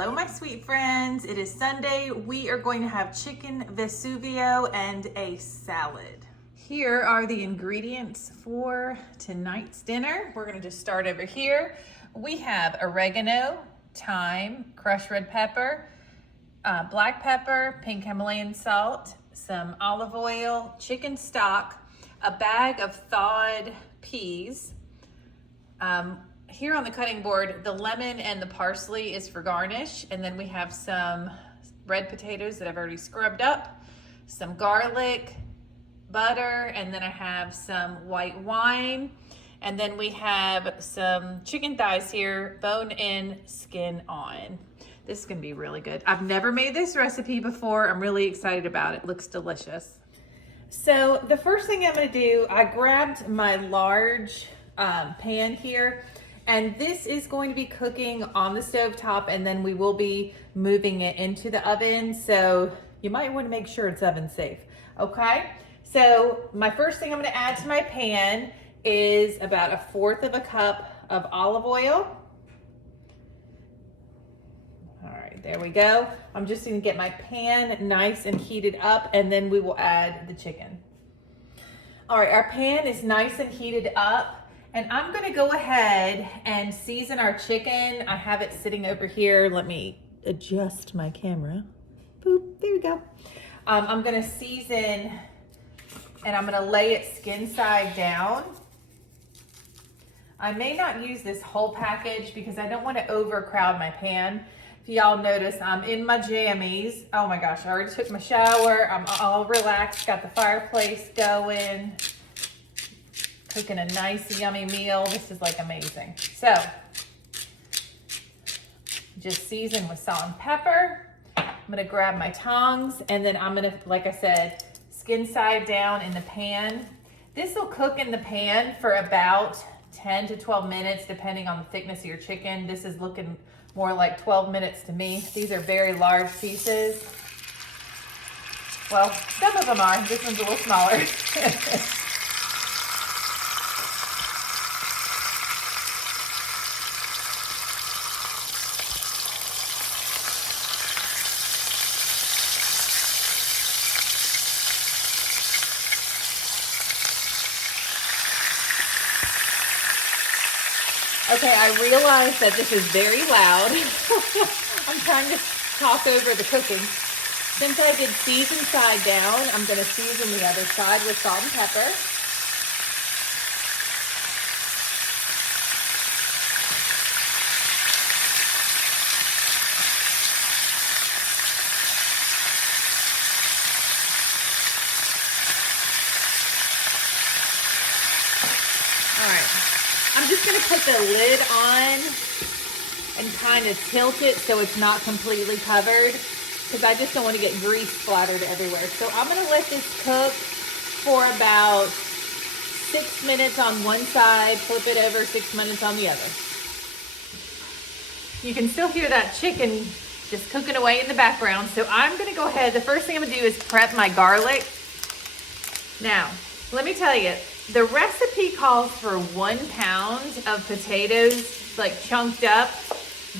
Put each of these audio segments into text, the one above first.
Hello, my sweet friends. It is Sunday. We are going to have chicken Vesuvio and a salad. Here are the ingredients for tonight's dinner. We're gonna just start over here. We have oregano, thyme, crushed red pepper, black pepper, pink Himalayan salt, some olive oil, chicken stock, a bag of thawed peas. Here on the cutting board, the lemon and the parsley is for garnish. And then we have some red potatoes that I've already scrubbed up, some garlic, butter, and then I have some white wine. And then we have some chicken thighs here, bone in, skin on. This is gonna be really good. I've never made this recipe before. I'm really excited about it. Looks delicious. So the first thing I'm gonna do, I grabbed my large pan here, and this is going to be cooking on the stove top, and then we will be moving it into the oven. So you might want to make sure it's oven safe. Okay. So my first thing I'm going to add to my pan is about 1/4 cup of olive oil. All right, there we go. I'm just going to get my pan nice and heated up, and then we will add the chicken. All right, our pan is nice and heated up. And I'm gonna go ahead and season our chicken. I have it sitting over here. Let me adjust my camera. Boop, there we go. I'm gonna season, and I'm gonna lay it skin side down. I may not use this whole package because I don't wanna overcrowd my pan. If y'all notice, I'm in my jammies. Oh my gosh, I already took my shower. I'm all relaxed, got the fireplace going. Cooking a nice, yummy meal. This is like amazing. So, just season with salt and pepper. I'm gonna grab my tongs, and then I'm gonna, like I said, skin side down in the pan. This will cook in the pan for about 10 to 12 minutes, depending on the thickness of your chicken. This is looking more like 12 minutes to me. These are very large pieces. Well, some of them are. This one's a little smaller. Okay, I realize that this is very loud. I'm trying to talk over the cooking. Since I did season side down, I'm gonna season the other side with salt and pepper. All right. I'm just gonna put the lid on and kind of tilt it so it's not completely covered, because I just don't want to get grease splattered everywhere. So I'm gonna let this cook for about 6 minutes on one side, flip it over, 6 minutes on the other. You can still hear that chicken just cooking away in the background. So I'm gonna go ahead, the first thing I'm gonna do is prep my garlic. Now, let me tell you, the recipe calls for 1 pound of potatoes, like chunked up,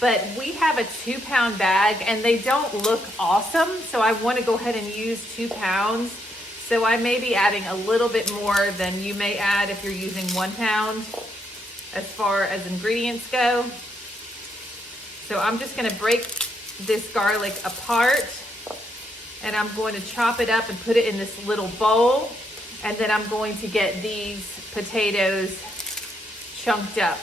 but we have a 2-pound bag and they don't look awesome. So I want to go ahead and use 2 pounds. So I may be adding a little bit more than you may add if you're using 1 pound as far as ingredients go. So I'm just going to break this garlic apart, and I'm going to chop it up and put it in this little bowl. And then I'm going to get these potatoes chunked up.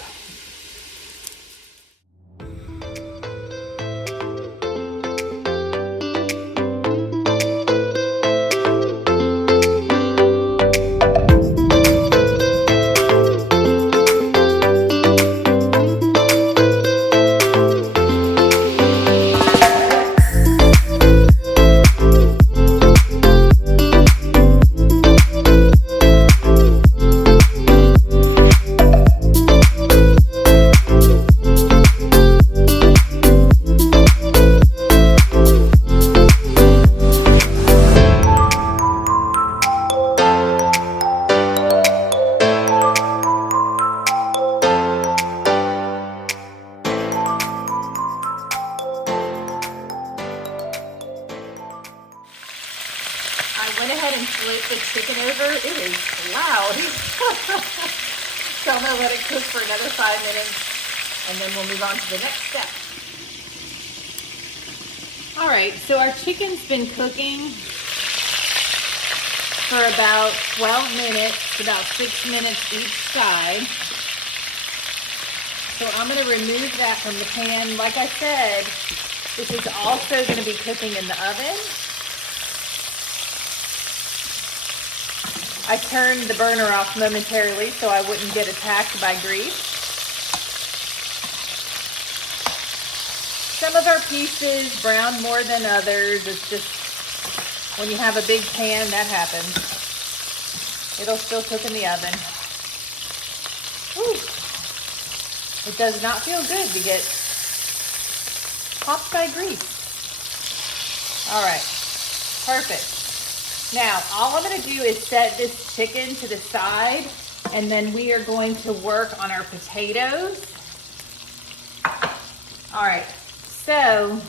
the chicken over. It is loud. So I'm gonna let it cook for another 5 minutes and then we'll move on to the next step. All right, so our chicken's been cooking for about 12 minutes, about 6 minutes each side. So I'm gonna remove that from the pan. Like I said, this is also gonna be cooking in the oven. I turned the burner off momentarily so I wouldn't get attacked by grease. Some of our pieces browned more than others. It's just when you have a big pan, that happens. It'll still cook in the oven. Whew. It does not feel good to get popped by grease. All right, perfect. Now, all I'm gonna do is set this chicken to the side, and then we are going to work on our potatoes. All right, so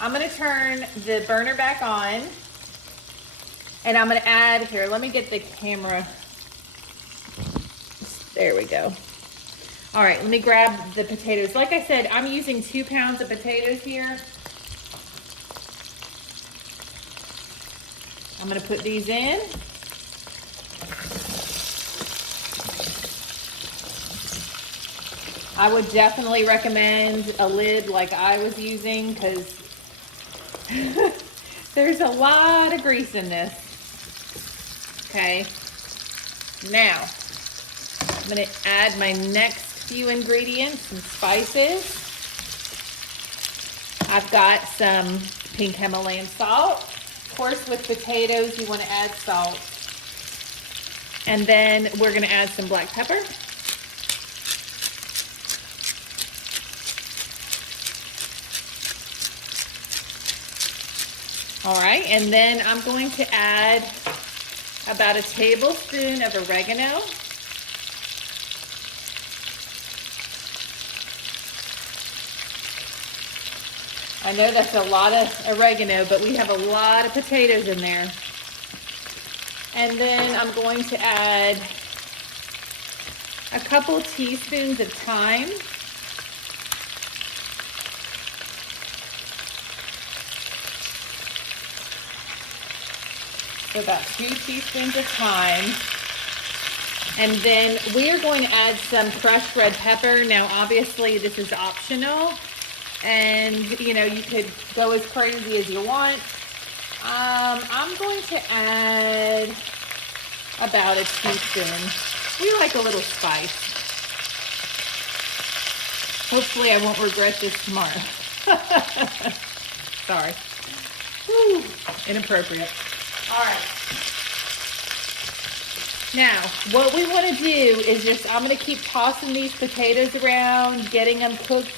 I'm gonna turn the burner back on, and I'm gonna add, here, let me get the camera. There we go. All right, let me grab the potatoes. Like I said, I'm using 2 pounds of potatoes here. I'm gonna put these in. I would definitely recommend a lid like I was using because there's a lot of grease in this. Okay, now I'm gonna add my next few ingredients and spices. I've got some pink Himalayan salt. Of course, with potatoes, you want to add salt. And then we're going to add some black pepper. All right, and then I'm going to add about a tablespoon of oregano. I know that's a lot of oregano, but we have a lot of potatoes in there. And then I'm going to add a couple teaspoons of thyme. So about 2 teaspoons of thyme. And then we are going to add some crushed red pepper. Now, obviously, this is optional. And, you know, you could go as crazy as you want. I'm going to add about a teaspoon. We like a little spice. Hopefully I won't regret this tomorrow. Sorry. Whew, inappropriate. All right. Now, what we want to do is just, I'm going to keep tossing these potatoes around, getting them cooked.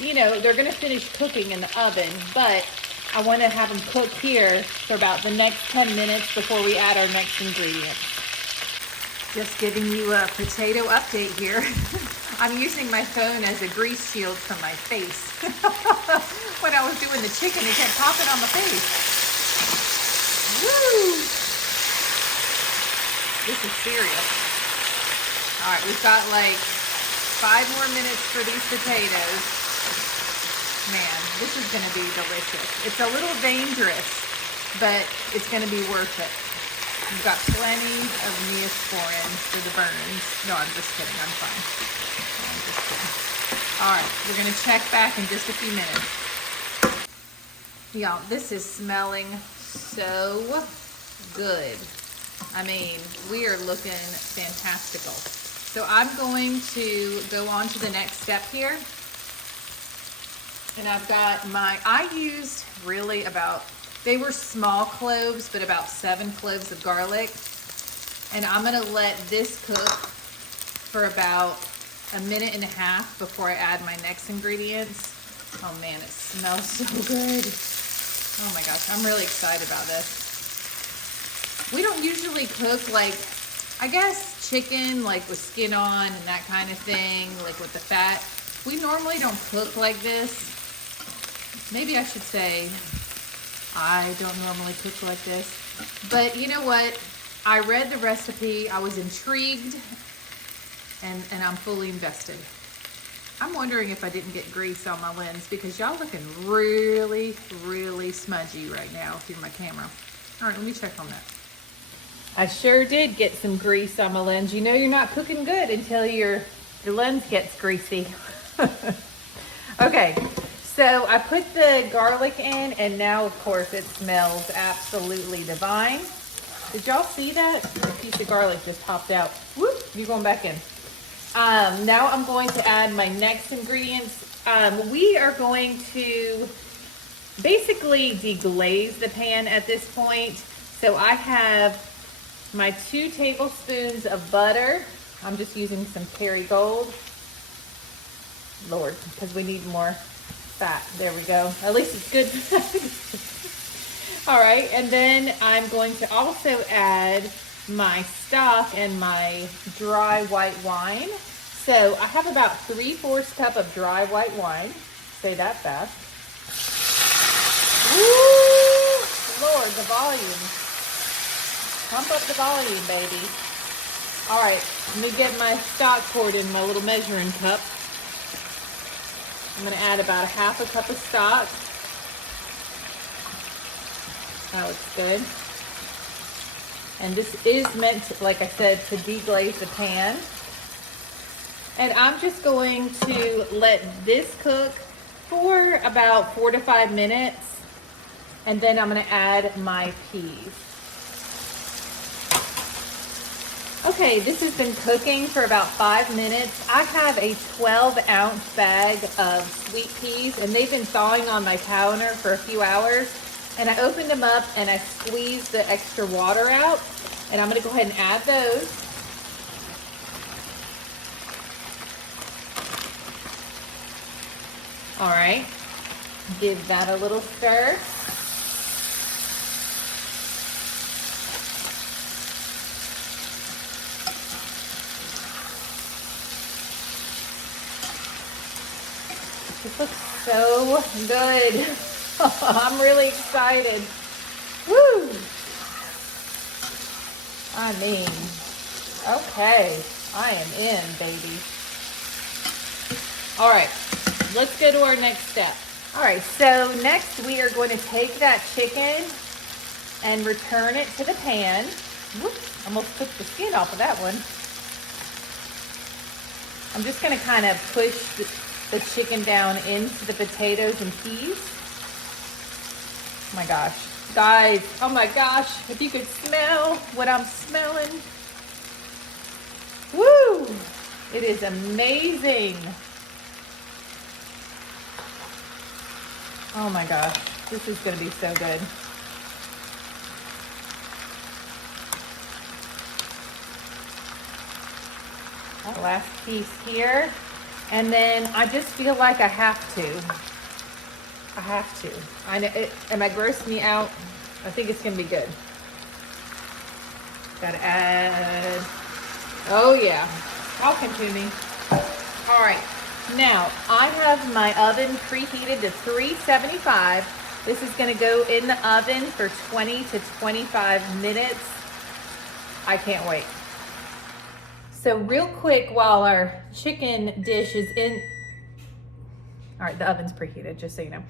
You know, they're going to finish cooking in the oven, but I want to have them cook here for about the next 10 minutes before we add our next ingredient. Just giving you a potato update here. I'm using my phone as a grease shield from my face. When I was doing the chicken, it kept popping on my face. Woo! This is serious. All right, we've got like 5 more minutes for these potatoes. Man, this is gonna be delicious. It's a little dangerous, but it's gonna be worth it. You've got plenty of Neosporin for the burns. No, I'm just kidding, I'm fine. No, I'm just kidding. All right, we're gonna check back in just a few minutes. Y'all, this is smelling so good. I mean, we are looking fantastical. So I'm going to go on to the next step here. And I've got I used really they were small cloves, but about 7 cloves of garlic. And I'm gonna let this cook for about 1.5 minutes before I add my next ingredients. Oh man, it smells so good. Oh my gosh, I'm really excited about this. We don't usually cook like, I guess chicken, like with skin on and that kind of thing, like with the fat. We normally don't cook like this. Maybe I should say, I don't normally cook like this. But you know what? I read the recipe, I was intrigued, and I'm fully invested. I'm wondering if I didn't get grease on my lens because y'all looking really, really smudgy right now through my camera. All right, let me check on that. I sure did get some grease on my lens. You know you're not cooking good until your lens gets greasy. Okay, so I put the garlic in, and now of course it smells absolutely divine. Did y'all see that? A piece of garlic just popped out. Whoop, you're going back in. Now I'm going to add my next ingredients. We are going to basically deglaze the pan at this point. So I have my 2 tablespoons of butter. I'm just using some Kerrygold. Lord, because we need more fat. There we go. At least it's good. All right, and then I'm going to also add my stock and my dry white wine. So I have about 3/4 cup of dry white wine. Say that fast. Woo! Lord, the volume. Pump up the volume, baby. All right, let me get my stock poured in my little measuring cup. I'm gonna add about 1/2 cup of stock. That looks good. And this is meant to, like I said, to deglaze the pan. And I'm just going to let this cook for about 4 to 5 minutes. And then I'm gonna add my peas. Okay, this has been cooking for about 5 minutes. I have a 12-ounce bag of sweet peas, and they've been thawing on my counter for a few hours. And I opened them up and I squeezed the extra water out. And I'm gonna go ahead and add those. All right, give that a little stir. This looks so good. I'm really excited. Woo! I mean, okay, I am in, baby. All right, let's go to our next step. All right, so next we are going to take that chicken and return it to the pan. Whoops, almost took the skin off of that one. I'm just gonna kind of push the chicken down into the potatoes and peas. Oh my gosh. Guys, oh my gosh, if you could smell what I'm smelling. Woo! It is amazing. Oh my gosh, this is gonna be so good. Last piece here. And then I just feel like I have to. I know, am I grossing me out? I think it's gonna be good. Gotta add, oh yeah, talking to me. All right, now I have my oven preheated to 375. This is gonna go in the oven for 20 to 25 minutes. I can't wait. So real quick, while our chicken dish is in, all right, the oven's preheated, just so you know.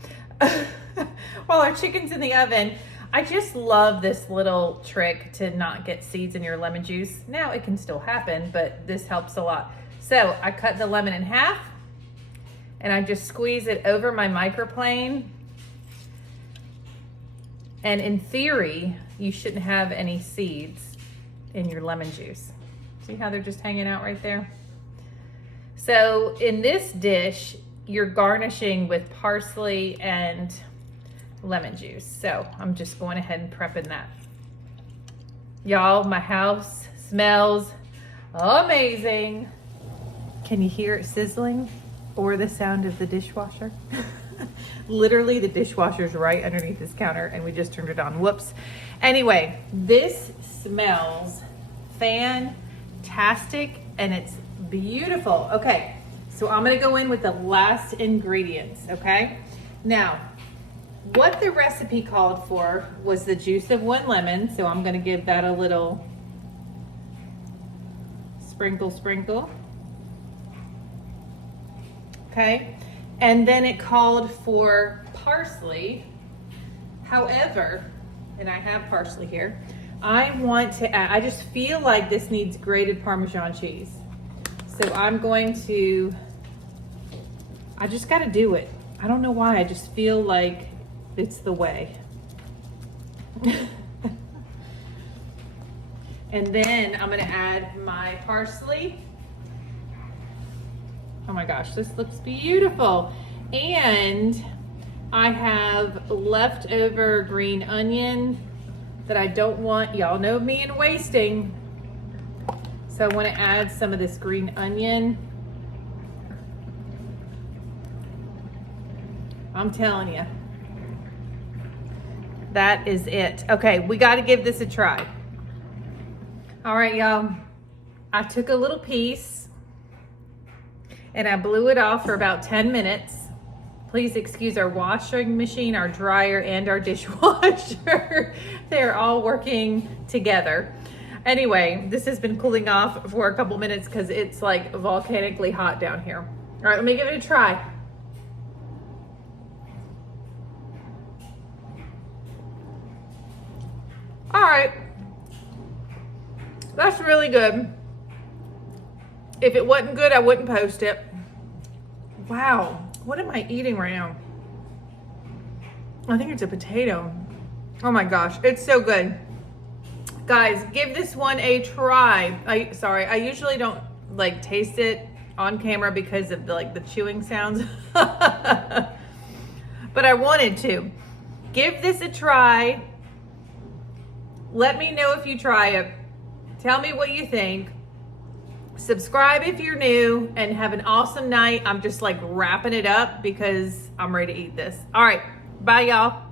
While our chicken's in the oven, I just love this little trick to not get seeds in your lemon juice. Now it can still happen, but this helps a lot. So I cut the lemon in half and I just squeeze it over my microplane. And in theory, you shouldn't have any seeds in your lemon juice. See how they're just hanging out right there? So in this dish, you're garnishing with parsley and lemon juice. So I'm just going ahead and prepping that. Y'all, my house smells amazing. Can you hear it sizzling or the sound of the dishwasher? Literally the dishwasher's right underneath this counter and we just turned it on. Whoops. Anyway, this smells fantastic and it's beautiful. Okay, so I'm gonna go in with the last ingredients, okay? Now, what the recipe called for was the juice of 1 lemon. So I'm gonna give that a little sprinkle. Okay, and then it called for parsley. However, and I have parsley here, I want to add, I just feel like this needs grated Parmesan cheese. So I'm going to, I just gotta do it. I don't know why, I just feel like it's the way. And then I'm gonna add my parsley. Oh my gosh, this looks beautiful. And I have leftover green onion that I don't want. Y'all know me and wasting. So I want to add some of this green onion. I'm telling you, that is it. Okay, we got to give this a try. All right, y'all. I took a little piece and I blew it off for about 10 minutes. Please excuse our washing machine, our dryer, and our dishwasher. They're all working together. Anyway, this has been cooling off for a couple minutes because it's like volcanically hot down here. All right, let me give it a try. All right, that's really good. If it wasn't good, I wouldn't post it. Wow, what am I eating right now? I think it's a potato. Oh my gosh, it's so good. Guys, give this one a try. I usually don't like taste it on camera because of the chewing sounds. But I wanted to. Give this a try. Let me know if you try it. Tell me what you think. Subscribe if you're new, and have an awesome night. I'm just like wrapping it up because I'm ready to eat this. All right, bye y'all.